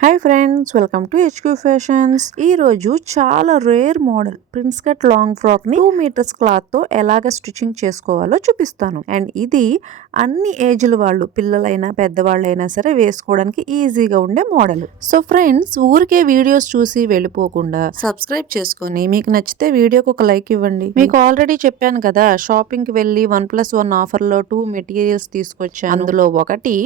Hi friends, welcome to HQ fashions. ఈ రోజు చాలా rare model prince cut long frock ని 2 మీటర్స్ క్లాత్ తో ఎలాగ స్టిచ్చింగ్ చేసుకోవాలో చూపిస్తాను. అండ్ ఇది అన్ని ఏజ్ల వాళ్ళు, పిల్లలైనా పెద్దవాళ్ళైనా సరే వేసుకోవడానికి ఈజీగా ఉండే మోడల్. సో ఫ్రెండ్స్, ఊరికే వీడియోస్ చూసి వెళ్ళిపోకుండా సబ్స్క్రైబ్ చేసుకొని మీకు నచ్చితే వీడియోకి ఒక లైక్ ఇవ్వండి. మీకు ఆల్రెడీ చెప్పాను కదా, షాపింగ్ కి వెళ్ళి 1+1 ఆఫర్ లో 2 మెటీరియల్స్ తీసుకొచ్చాను. అందులో ఒకటి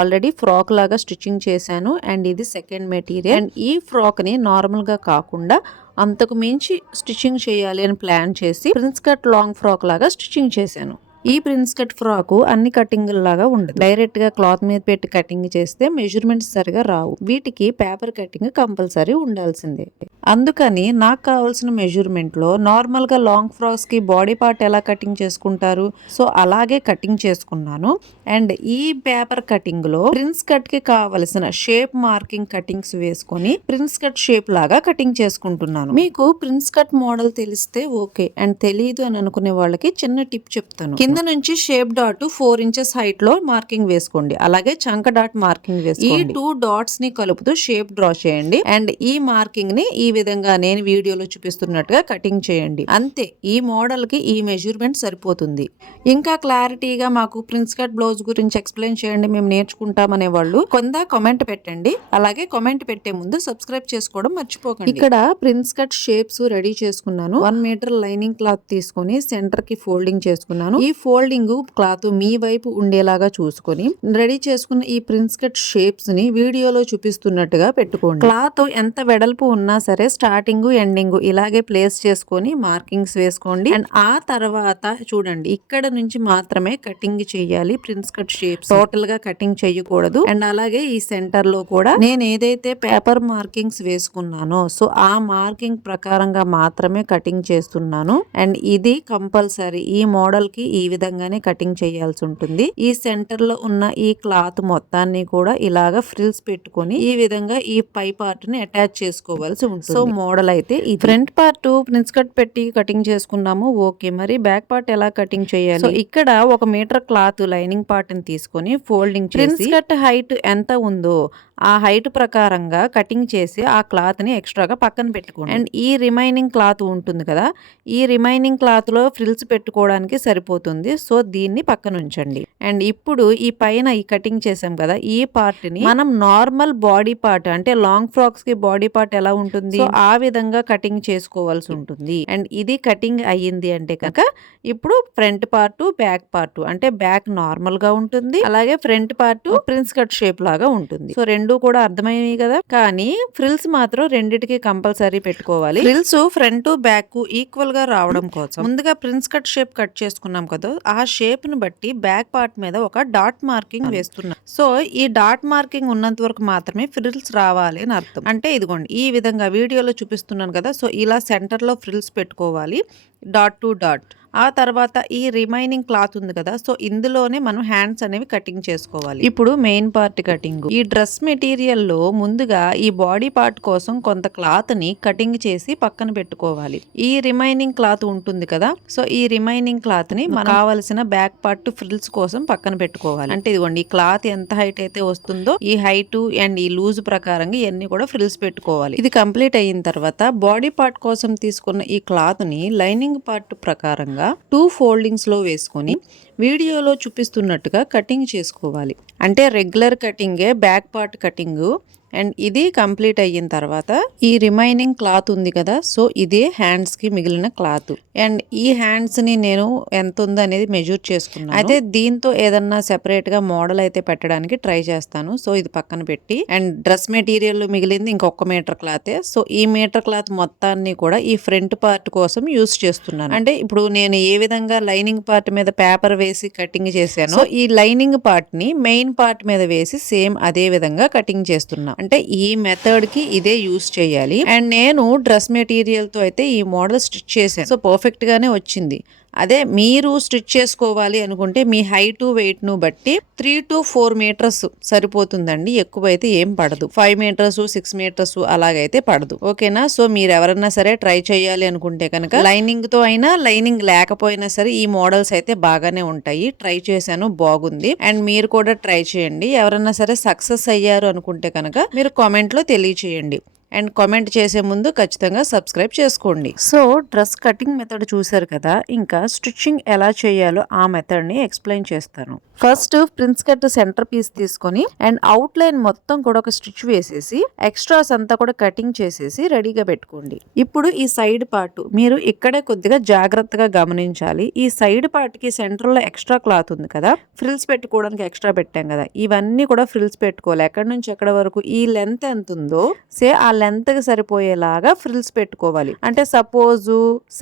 ఆల్రెడీ ఫ్రాక్ లాగా స్టిచ్చింగ్ చేశాను అండ్ ఇది సెకండ్ మెటీరియల్. అండ్ ఈ ఫ్రాక్ ని నార్మల్ గా కాకుండా అంతకు మించి స్టిచ్చింగ్ చేయాలి అని ప్లాన్ చేసి ప్రిన్స్ కట్ లాంగ్ ఫ్రాక్ లాగా స్టిచ్చింగ్ చేశాను. ఈ ప్రిన్స్ కట్ ఫ్రాక్ అన్ని కటింగ్ లాగా ఉండదు. డైరెక్ట్ గా క్లాత్ మీద పెట్టి కటింగ్ చేస్తే మెజర్మెంట్స్ సరిగా రావు. వీటికి పేపర్ కటింగ్ కంపల్సరీ ఉండాల్సిందే. అందుకని నాకు కావాల్సిన మెజర్మెంట్ లో నార్మల్ గా లాంగ్ ఫ్రాక్స్ కి బాడీ పార్ట్ ఎలా కటింగ్ చేసుకుంటారు, సో అలాగే కటింగ్ చేసుకున్నాను. అండ్ ఈ పేపర్ కటింగ్ లో ప్రిన్స్ కట్ కి కావలసిన షేప్ మార్కింగ్ కటింగ్స్ వేసుకొని ప్రిన్స్ కట్ షేప్ లాగా కటింగ్ చేసుకుంటున్నాను. మీకు ప్రిన్స్ కట్ మోడల్ తెలిస్తే ఓకే, అండ్ తెలియదు అని అనుకునే వాళ్ళకి చిన్న టిప్ చెప్తాను. కింద నుంచి షేప్ డాట్ 4 ఇంచెస్ హైట్ లో మార్కింగ్ వేసుకోండి. అలాగే చంక డాట్ మార్కింగ్ వేసుకోండి. ఈ 2 డాట్స్ ని కలుపుతూ షేప్ డ్రా చేయండి. అండ్ ఈ మార్కింగ్ ని ఈ విధంగా నేను వీడియోలో చూపిస్తున్నట్టుగా కటింగ్ చేయండి. అంతే, ఈ మోడల్ కి ఈ మెజర్మెంట్ సరిపోతుంది. ఇంకా క్లారిటీగా మాకు ప్రిన్స్ కట్ బ్లౌజ్ గురించి ఎక్స్ప్లెయిన్ చేయండి, మేము నేర్చుకుంటామనే వాళ్ళు కొంత కామెంట్ పెట్టండి. అలాగే కామెంట్ పెట్టే ముందు సబ్స్క్రైబ్ చేసుకోవడం మర్చిపోకండి. ఇక్కడ ప్రిన్స్ కట్ షేప్స్ రెడీ చేసుకున్నాను. 1 మీటర్ లైనింగ్ క్లాత్ తీసుకొని సెంటర్ కి ఫోల్డింగ్ చేసుకున్నాను. ఈ ఫోల్డింగ్ క్లాత్ మీ వైపు ఉండేలాగా చూసుకొని రెడీ చేసుకున్న ఈ ప్రిన్స్ కట్ షేప్స్ ని వీడియోలో చూపిస్తున్నట్టుగా పెట్టుకోండి. క్లాత్ ఎంత వెడల్పు ఉన్నా సరే స్టార్టింగ్ ఎండింగ్ ఇలాగే ప్లేస్ చేసుకొని మార్కింగ్స్ వేసుకోండి. అండ్ ఆ తర్వాత చూడండి, ఇక్కడ నుంచి మాత్రమే కటింగ్ చేయాలి ప్రిన్స్ కట్ షేప్స్. టోటల్ గా కటింగ్ చేయకూడదు. అండ్ అలాగే ఈ సెంటర్ లో కూడా నేను ఏదైతే పేపర్ మార్కింగ్స్ వేసుకున్నానో సో ఆ మార్కింగ్ ప్రకారంగా మాత్రమే కటింగ్ చేస్తున్నాను. అండ్ ఇది కంపల్సరీ ఈ మోడల్ కి ఈ విధంగానే కటింగ్ చేయాల్సి ఉంటుంది. ఈ సెంటర్ లో ఉన్న ఈ క్లాత్ మొత్తాన్ని కూడా ఇలాగా ఫ్రిల్స్ పెట్టుకొని ఈ విధంగా ఈ పై పార్ట్ ని అటాచ్ చేసుకోవాల్సి ఉంటుంది. సో మోడల్ అయితే ఈ ఫ్రంట్ పార్ట్ ప్రిన్స్ కట్ పెట్టి కటింగ్ చేసుకున్నాము. ఓకే, మరి బ్యాక్ పార్ట్ ఎలా కటింగ్ చేయాలి? సో ఇక్కడ 1 మీటర్ క్లాత్ లైనింగ్ పార్ట్ ని తీసుకొని ఫోల్డింగ్ చేసి ప్రిన్స్ కట్ హైట్ ఎంత ఉందో ఆ హైట్ ప్రకారంగా కటింగ్ చేసి ఆ క్లాత్ ని ఎక్స్ట్రాగా పక్కన పెట్టుకోండి. అండ్ ఈ రిమైనింగ్ క్లాత్ ఉంటుంది కదా, ఈ రిమైనింగ్ క్లాత్ లో ఫ్రిల్స్ పెట్టుకోవడానికి సరిపోతుంది. సో దీన్ని పక్కన ఉంచండి. అండ్ ఇప్పుడు ఈ పైన ఈ కటింగ్ చేసాం కదా, ఈ పార్ట్ ని మనం నార్మల్ బాడీ పార్ట్ అంటే లాంగ్ ఫ్రాక్స్ కి బాడీ పార్ట్ ఎలా ఉంటుంది సో ఆ విధంగా కటింగ్ చేసుకోవాల్సి ఉంటుంది. అండ్ ఇది కటింగ్ అయ్యింది అంటే కనుక ఇప్పుడు ఫ్రంట్ పార్ట్ బ్యాక్ పార్ట్ అంటే బ్యాక్ నార్మల్ గా ఉంటుంది, అలాగే front part prince cut shape లాగా ఉంటుంది. సో రెండు కూడా అర్థమైనవి కదా. కానీ ఫ్రిల్స్ మాత్రం రెండిటికి కంపల్సరీ పెట్టుకోవాలి. ఫ్రిల్స్ ఫ్రంట్ బ్యాక్ ఈక్వల్ గా రావడం కోసం ముందుగా ప్రిన్స్ కట్ షేప్ కట్ చేసుకున్నాం కదా, ఆ షేప్ ను బట్టి బ్యాక్ పార్ట్ మీద ఒక డాట్ మార్కింగ్ వేస్తున్నాం. సో ఈ డాట్ మార్కింగ్ ఉన్నంత వరకు మాత్రమే ఫ్రిల్స్ రావాలి అని అర్థం. అంటే ఇదిగోండి ఈ విధంగా వీడియోలో చూపిస్తున్నాను కదా, సో ఇలా సెంటర్ లో ఫ్రిల్స్ పెట్టుకోవాలి డాట్ టు డాట్. ఆ తర్వాత ఈ రిమైనింగ్ క్లాత్ ఉంది కదా, సో ఇందులోనే మనం హ్యాండ్స్ అనేవి కటింగ్ చేసుకోవాలి. ఇప్పుడు మెయిన్ పార్ట్ కటింగ్. ఈ డ్రెస్ మెటీరియల్ లో ముందుగా ఈ బాడీ పార్ట్ కోసం కొంత క్లాత్ ని కటింగ్ చేసి పక్కన పెట్టుకోవాలి. ఈ రిమైనింగ్ క్లాత్ ఉంటుంది కదా, సో ఈ రిమైనింగ్ క్లాత్ ని మనకు కావాల్సిన బ్యాక్ పార్ట్ ఫ్రిల్స్ కోసం పక్కన పెట్టుకోవాలి. అంటే ఇదిగోండి ఈ క్లాత్ ఎంత హైట్ అయితే వస్తుందో ఈ హైట్ అండ్ ఈ లూజ్ ప్రకారంగా ఇవన్నీ కూడా ఫ్రిల్స్ పెట్టుకోవాలి. ఇది కంప్లీట్ అయిన తర్వాత బాడీ పార్ట్ కోసం తీసుకున్న ఈ క్లాత్ ని లైనింగ్ పార్ట్ ప్రకారంగా 2 ఫోల్డింగ్స్ లో వేసుకొని వీడియోలో చూపిస్తున్నట్టుగా కటింగ్ చేసుకోవాలి. అంటే రెగ్యులర్ కటింగే బ్యాక్ పార్ట్ కటింగ్. అండ్ ఇది కంప్లీట్ అయిన తర్వాత ఈ రిమైనింగ్ క్లాత్ ఉంది కదా, సో ఇదే హ్యాండ్స్ కి మిగిలిన క్లాత్. అండ్ ఈ హ్యాండ్స్ ని నేను ఎంత ఉందో అనేది మెజర్ చేసుకున్నాను. అయితే దీంతో ఏదన్నా సెపరేట్ గా మోడల్ అయితే పెట్టడానికి ట్రై చేస్తాను. సో ఇది పక్కన పెట్టి అండ్ డ్రెస్ మెటీరియల్ మిగిలింది ఇంకొక మీటర్ క్లాతే. సో ఈ మీటర్ క్లాత్ మొత్తాన్ని కూడా ఈ ఫ్రంట్ పార్ట్ కోసం యూస్ చేస్తున్నాను. అంటే ఇప్పుడు నేను ఏ విధంగా లైనింగ్ పార్ట్ మీద పేపర్ వేసి కటింగ్ చేశాను, సో ఈ లైనింగ్ పార్ట్ ని మెయిన్ పార్ట్ మీద వేసి సేమ్ అదే విధంగా కటింగ్ చేస్తున్నా. అంటే ఈ మెథడ్ కి ఇదే యూస్ చేయాలి. అండ్ నేను డ్రెస్ మెటీరియల్ తో అయితే ఈ మోడల్ స్టిచ్ చేశాను. సో పర్ఫెక్ట్ గానే వచ్చింది. అదే మీరు స్టిచ్ చేసుకోవాలి అనుకుంటే మీ హైట్ వెయిట్ ను బట్టి 3 to 4 మీటర్స్ సరిపోతుందండి. ఎక్కువైతే ఏం పడదు. 5 మీటర్స్ 6 మీటర్స్ అలాగైతే పడదు. ఓకేనా. సో మీరు ఎవరన్నా సరే ట్రై చేయాలి అనుకుంటే కనుక లైనింగ్ తో అయినా లైనింగ్ లేకపోయినా సరే ఈ మోడల్స్ అయితే బాగానే ఉంటాయి. ట్రై చేశాను, బాగుంది. అండ్ మీరు కూడా ట్రై చేయండి. ఎవరన్నా సరే సక్సెస్ అయ్యారు అనుకుంటే కనుక మీరు కామెంట్ లో తెలియచేయండి. అండ్ కామెంట్ చేసే ముందు ఖచ్చితంగా సబ్స్క్రైబ్ చేసుకోండి. సో డ్రెస్ కటింగ్ మెథడ్ చూసారు కదా, ఇంకా స్టిచ్చింగ్ ఎలా చేయాలో ఆ మెథడ్ ని ఎక్స్ప్లెయిన్ చేస్తాను. First prince cut centre piece తీసుకొని అండ్ అవుట్ లైన్ మొత్తం కూడా ఒక స్టిచ్ వేసేసి ఎక్స్ట్రాస్ అంతా కూడా కటింగ్ చేసేసి రెడీగా పెట్టుకోండి. ఇప్పుడు ఈ సైడ్ పార్ట్ మీరు ఇక్కడే కొద్దిగా జాగ్రత్తగా గమనించాలి. ఈ సైడ్ పార్ట్ కి సెంటర్ లో ఎక్స్ట్రా క్లాత్ ఉంది కదా, ఫ్రిల్స్ పెట్టుకోవడానికి ఎక్స్ట్రా పెట్టాం కదా, ఇవన్నీ కూడా ఫ్రిల్స్ పెట్టుకోవాలి. ఎక్కడి నుంచి ఎక్కడ వరకు ఈ లెంత్ ఎంత ఉందో ఆ లెంత్ కి సరిపోయేలాగా ఫ్రిల్స్ పెట్టుకోవాలి. అంటే సపోజ్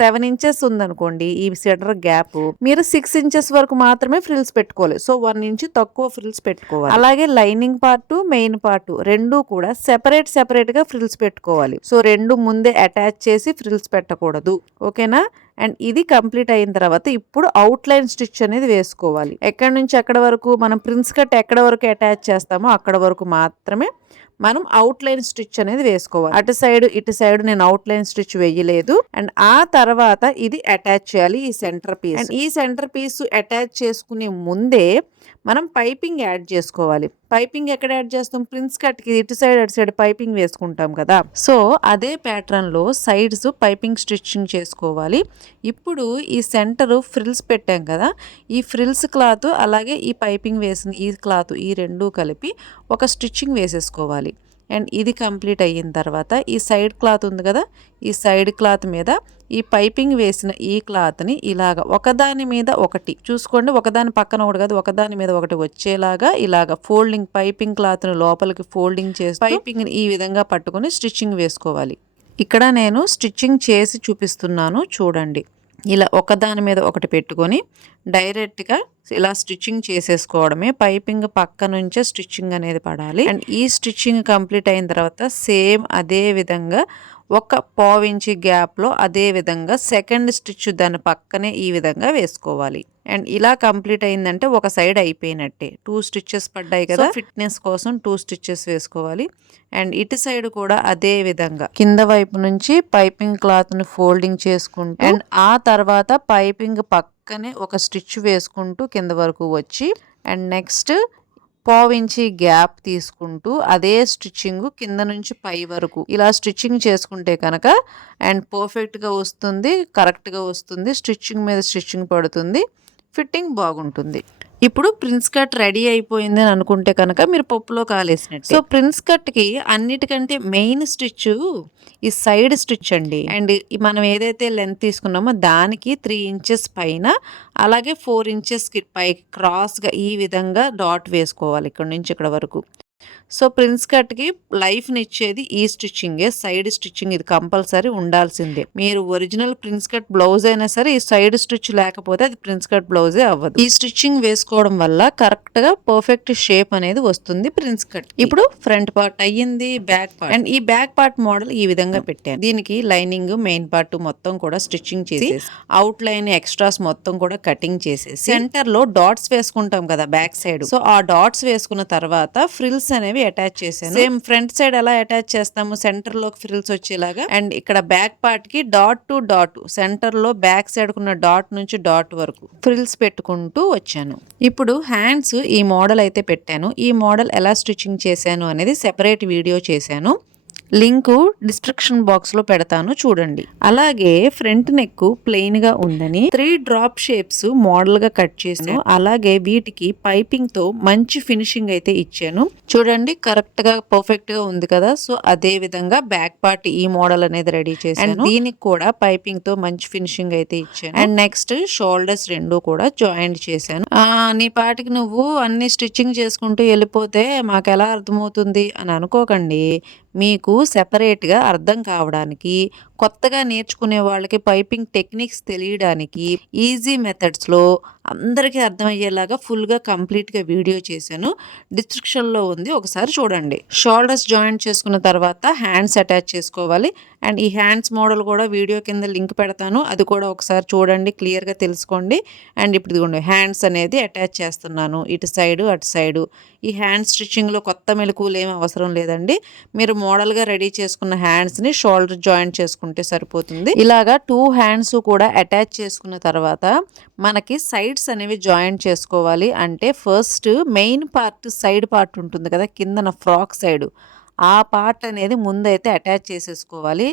7 ఇంచెస్ ఉందనుకోండి ఈ సెంటర్ గ్యాప్, మీరు 6 ఇంచెస్ వరకు మాత్రమే ఫ్రిల్స్ పెట్టుకోవాలి. సో 1 ఇంచ్ తక్కువ ఫ్రిల్స్ పెట్టుకోవాలి. అలాగే లైనింగ్ పార్ట్ మెయిన్ పార్ట్ రెండు కూడా సెపరేట్ గా ఫ్రిల్స్ పెట్టుకోవాలి. సో రెండు ముందే అటాచ్ చేసి ఫ్రిల్స్ పెట్టకూడదు. ఓకేనా. అండ్ ఇది కంప్లీట్ అయిన తర్వాత ఇప్పుడు అవుట్ లైన్ స్టిచ్ అనేది వేసుకోవాలి. ఎక్కడి నుంచి ఎక్కడ వరకు మనం ప్రిన్స్ కట్ ఎక్కడ వరకు అటాచ్ చేస్తామో అక్కడ వరకు మాత్రమే మనం అవుట్ లైన్ స్టిచ్ అనేది వేసుకోవాలి. అటు సైడ్ ఇటు సైడ్ నేను అవుట్ లైన్ స్టిచ్ వేయలేదు. అండ్ ఆ తర్వాత ఇది అటాచ్ చేయాలి ఈ సెంటర్ పీస్. అండ్ ఈ సెంటర్ పీస్ అటాచ్ చేసుకునే ముందే మనం పైపింగ్ యాడ్ చేసుకోవాలి. పైపింగ్ ఎక్కడ యాడ్ చేస్తాం, ప్రిన్స్ కట్ కి ఇటు సైడ్ అటు సైడ్ పైపింగ్ వేసుకుంటాం కదా. సో అదే ప్యాటర్న్ లో సైడ్స్ పైపింగ్ స్టిచ్చింగ్ చేసుకోవాలి. ఇప్పుడు ఈ సెంటర్ ఫ్రిల్స్ పెట్టాం కదా, ఈ ఫ్రిల్స్ క్లాత్ అలాగే ఈ పైపింగ్ వేసిన ఈ క్లాత్ ఈ రెండు కలిపి ఒక స్టిచ్చింగ్ వేసేసుకోవాలి. అండ్ ఇది కంప్లీట్ అయిన తర్వాత ఈ సైడ్ క్లాత్ ఉంది కదా, ఈ సైడ్ క్లాత్ మీద ఈ పైపింగ్ వేసిన ఈ క్లాత్ని ఇలాగ ఒకదాని మీద ఒకటి చూసుకోండి, ఒకదాని పక్కన ఒకటి కాదు ఒకదాని మీద ఒకటి వచ్చేలాగా ఇలాగ ఫోల్డింగ్ పైపింగ్ క్లాత్ని లోపలికి ఫోల్డింగ్ చేసి పైపింగ్ని ఈ విధంగా పట్టుకొని స్టిచ్చింగ్ వేసుకోవాలి. ఇక్కడ నేను స్టిచ్చింగ్ చేసి చూపిస్తున్నాను చూడండి. ఇలా ఒకదాని మీద ఒకటి పెట్టుకొని డైరెక్ట్గా ఇలా స్టిచ్చింగ్ చేసేసుకోవడమే. పైపింగ్ పక్క నుంచే స్టిచ్చింగ్ అనేది పడాలి. అండ్ ఈ స్టిచ్చింగ్ కంప్లీట్ అయిన తర్వాత సేమ్ అదే విధంగా ఒక పావించి గ్యాప్లో అదే విధంగా సెకండ్ స్టిచ్ దాని పక్కనే ఈ విధంగా వేసుకోవాలి. అండ్ ఇలా కంప్లీట్ అయిందంటే ఒక సైడ్ అయిపోయినట్టే. 2 స్టిచ్చెస్ పడ్డాయి కదా, ఫిట్నెస్ కోసం 2 స్టిచ్చెస్ వేసుకోవాలి. అండ్ ఇటు సైడ్ కూడా అదే విధంగా కింద వైపు నుంచి పైపింగ్ క్లాత్ ను ఫోల్డింగ్ చేసుకుంటూ అండ్ ఆ తర్వాత పైపింగ్ పక్కనే ఒక స్టిచ్ వేసుకుంటూ కింద వరకు వచ్చి అండ్ నెక్స్ట్ పావించి గ్యాప్ తీసుకుంటూ అదే స్టిచ్చింగ్ కింద నుంచి పై వరకు ఇలా స్టిచ్చింగ్ చేసుకుంటే కనుక అండ్ పర్ఫెక్ట్గా వస్తుంది, కరెక్ట్గా వస్తుంది. స్టిచ్చింగ్ మీద స్టిచ్చింగ్ పడుతుంది, ఫిట్టింగ్ బాగుంటుంది. ఇప్పుడు ప్రిన్స్ కట్ రెడీ అయిపోయింది అని అనుకుంటే కనుక మీరు పప్పులో కాలేసినట్టు. సో ప్రిన్స్ కట్ కి అన్నిటికంటే మెయిన్ స్టిచ్ ఈ సైడ్ స్టిచ్ అండి. అండ్ మనం ఏదైతే లెంత్ తీసుకున్నామో దానికి 3 ఇంచెస్ పైన అలాగే 4 ఇంచెస్ కి పైకి క్రాస్ గా ఈ విధంగా డాట్ వేసుకోవాలి ఇక్కడ నుంచి ఇక్కడ వరకు. సో ప్రిన్స్ కట్ కి లైఫ్ నిచ్చేది ఈ స్టిచ్చింగే, సైడ్ స్టిచ్చింగ్ ఇది కంపల్సరీ ఉండాల్సిందే. మీరు ఒరిజినల్ ప్రిన్స్ కట్ బ్లౌజ్ అయినా సరే ఈ సైడ్ స్టిచ్ లేకపోతే అది ప్రిన్స్ కట్ బ్లౌజే అవ్వదు. ఈ స్టిచ్చింగ్ వేసుకోవడం వల్ల కరెక్ట్ గా పర్ఫెక్ట్ షేప్ అనేది వస్తుంది ప్రిన్స్ కట్. ఇప్పుడు ఫ్రంట్ పార్ట్ అయ్యింది, బ్యాక్ పార్ట్. అండ్ ఈ బ్యాక్ పార్ట్ మోడల్ ఈ విధంగా పెట్టాను. దీనికి లైనింగ్ మెయిన్ పార్ట్ మొత్తం కూడా స్టిచ్చింగ్ చేసి అవుట్ లైన్ ఎక్స్ట్రాస్ మొత్తం కూడా కటింగ్ చేసేసి సెంటర్ లో డాట్స్ వేసుకుంటాం కదా బ్యాక్ సైడ్. సో ఆ డాట్స్ వేసుకున్న తర్వాత ఫ్రిల్స్ అనేవి అటాచ్ చేశాను. సేమ్ ఫ్రంట్ సైడ్ ఎలా అటాచ్ చేస్తాము సెంటర్ లో ఫ్రిల్స్ వచ్చేలాగా. అండ్ ఇక్కడ బ్యాక్ పార్ట్ కి డాట్ టు డాట్ సెంటర్ లో బ్యాక్ సైడ్ కున్న డాట్ నుంచి డాట్ వరకు ఫ్రిల్స్ పెట్టుకుంటూ వచ్చాను. ఇప్పుడు హ్యాండ్స్ ఈ మోడల్ అయితే పెట్టాను. ఈ మోడల్ ఎలా స్టిచ్చింగ్ చేశాను అనేది సెపరేట్ వీడియో చేశాను. లింకు డిస్క్రిప్షన్ బాక్స్ లో పెడతాను చూడండి. అలాగే ఫ్రంట్ నెక్ ప్లెయిన్ గా ఉందని 3 డ్రాప్ షేప్స్ మోడల్ గా కట్ చేశాను. అలాగే వీటికి పైపింగ్ తో మంచి ఫినిషింగ్ అయితే ఇచ్చాను. చూడండి కరెక్ట్ గా పర్ఫెక్ట్ గా ఉంది కదా. సో అదే విధంగా బ్యాక్ పార్ట్ ఈ మోడల్ అనేది రెడీ చేశాను. అండ్ దీనికి కూడా పైపింగ్ తో మంచి ఫినిషింగ్ అయితే ఇచ్చాను. అండ్ నెక్స్ట్ షోల్డర్స్ రెండు కూడా జాయింట్ చేశాను. నీ పాటికి నువ్వు అన్ని స్టిచ్చింగ్ చేసుకుంటూ వెళ్ళిపోతే మాకు ఎలా అర్థమవుతుంది అని అనుకోకండి. మీకు సెపరేట్గా అర్థం కావడానికి కొత్తగా నేర్చుకునే వాళ్ళకి పైపింగ్ టెక్నిక్స్ తెలియడానికి ఈజీ మెథడ్స్లో అందరికీ అర్థమయ్యేలాగా ఫుల్గా కంప్లీట్గా వీడియో చేశాను. డిస్క్రిప్షన్లో ఉంది, ఒకసారి చూడండి. షోల్డర్స్ జాయింట్ చేసుకున్న తర్వాత హ్యాండ్స్ అటాచ్ చేసుకోవాలి. అండ్ ఈ హ్యాండ్స్ మోడల్ కూడా వీడియో కింద లింక్ పెడతాను, అది కూడా ఒకసారి చూడండి, క్లియర్గా తెలుసుకోండి. అండ్ ఇప్పుడు ఇదిగోండి హ్యాండ్స్ అనేది అటాచ్ చేస్తున్నాను, ఇటు సైడు అటు సైడు. ఈ హ్యాండ్ స్టిచ్చింగ్లో కొత్త మెలకువలు ఏమి అవసరం లేదండి. మీరు మోడల్గా రెడీ చేసుకున్న హ్యాండ్స్ని షోల్డర్ జాయింట్ చేసుకుంటే సరిపోతుంది. ఇలాగా 2 హ్యాండ్స్ కూడా అటాచ్ చేసుకున్న తర్వాత మనకి సైడ్స్ అనేవి జాయింట్ చేసుకోవాలి. అంటే first main part, side part ఉంటుంది కదా కిందన ఫ్రాక్ సైడు, ఆ పార్ట్ అనేది ముందైతే అటాచ్ చేసేసుకోవాలి.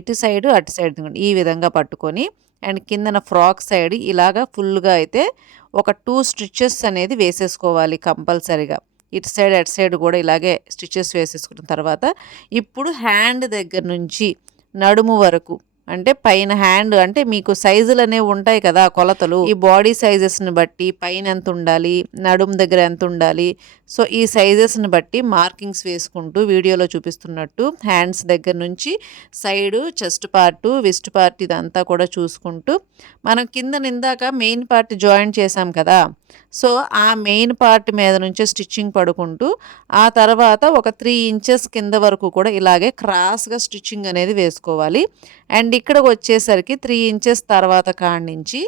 ఇటు సైడు అటు సైడ్ ఈ విధంగా పట్టుకొని అండ్ కిందన ఫ్రాక్ సైడ్ ఇలాగా ఫుల్గా అయితే ఒక 2 స్టిచెస్ అనేది వేసేసుకోవాలి కంపల్సరీగా. ఇటు సైడ్ అటు సైడ్ కూడా ఇలాగే స్టిచెస్ వేసేసుకున్న తర్వాత ఇప్పుడు హ్యాండ్ దగ్గర నుంచి నడుము వరకు, అంటే పైన హ్యాండ్ అంటే మీకు సైజులు అనేవి ఉంటాయి కదా కొలతలు, ఈ బాడీ సైజెస్ని బట్టి పైన ఎంత ఉండాలి, నడుము దగ్గర ఎంత ఉండాలి, సో ఈ సైజెస్ని బట్టి మార్కింగ్స్ వేసుకుంటూ వీడియోలో చూపిస్తున్నట్టు హ్యాండ్స్ దగ్గర నుంచి side, chest part, wrist part ఇదంతా కూడా చూసుకుంటూ మనం కింద ఇందాక మెయిన్ పార్ట్ జాయింట్ చేసాం కదా, సో ఆ మెయిన్ పార్ట్ మీద నుంచి స్టిచ్చింగ్ పడుకుంటూ ఆ తర్వాత ఒక 3 ఇంచెస్ కింద వరకు కూడా ఇలాగే క్రాస్గా స్టిచ్చింగ్ అనేది వేసుకోవాలి. అండ్ ఇక్కడికి వచ్చేసరికి 3 ఇంచెస్ తర్వాత కాడి నుంచి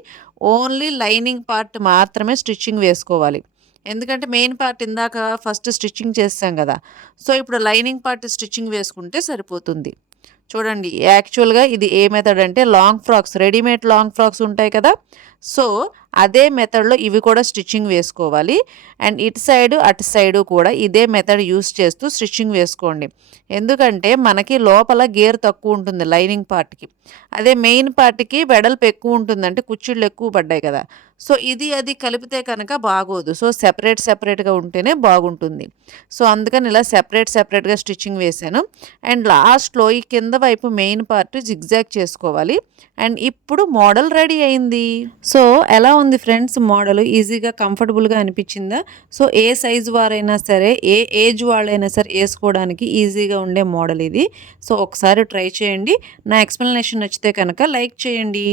ఓన్లీ లైనింగ్ పార్ట్ మాత్రమే స్టిచ్చింగ్ వేసుకోవాలి. ఎందుకంటే మెయిన్ పార్ట్ ఇందాక ఫస్ట్ స్టిచ్చింగ్ చేసాం కదా, సో ఇప్పుడు లైనింగ్ పార్ట్ స్టిచ్చింగ్ వేసుకుంటే సరిపోతుంది. చూడండి యాక్చువల్గా ఇది ఏ మెథడ్ అంటే long frocks, readymade long frocks ఉంటాయి కదా, సో అదే మెథడ్లో ఇవి కూడా స్టిచ్చింగ్ వేసుకోవాలి. అండ్ ఇటు సైడు అటు సైడు కూడా ఇదే మెథడ్ యూస్ చేస్తూ స్టిచ్చింగ్ వేసుకోండి. ఎందుకంటే మనకి లోపల గేర్ తక్కువ ఉంటుంది లైనింగ్ పార్ట్కి, అదే మెయిన్ పార్ట్కి వెడల్పు ఎక్కువ ఉంటుంది, అంటే కుచ్చిళ్ళు ఎక్కువ పడ్డాయి కదా, సో ఇది అది కలిపితే కనుక బాగోదు. సో సెపరేట్గా ఉంటేనే బాగుంటుంది. సో అందుకని ఇలా సెపరేట్గా స్టిచ్చింగ్ వేసాను. అండ్ లాస్ట్లో ఈ కింద వైపు మెయిన్ పార్ట్ జిగ్జాగ్ చేసుకోవాలి. అండ్ ఇప్పుడు మోడల్ రెడీ అయింది. సో ఎలా ఉంది ఫ్రెండ్స్ మోడల్? ఈజీగా కంఫర్టబుల్గా అనిపించిందా? సో ఏ సైజు వారైనా సరే, ఏ ఏజ్ వాళ్ళైనా సరే వేసుకోవడానికి ఈజీగా ఉండే మోడల్ ఇది. సో ఒకసారి ట్రై చేయండి. నా ఎక్స్ప్లెనేషన్ నచ్చితే కనుక లైక్ చేయండి.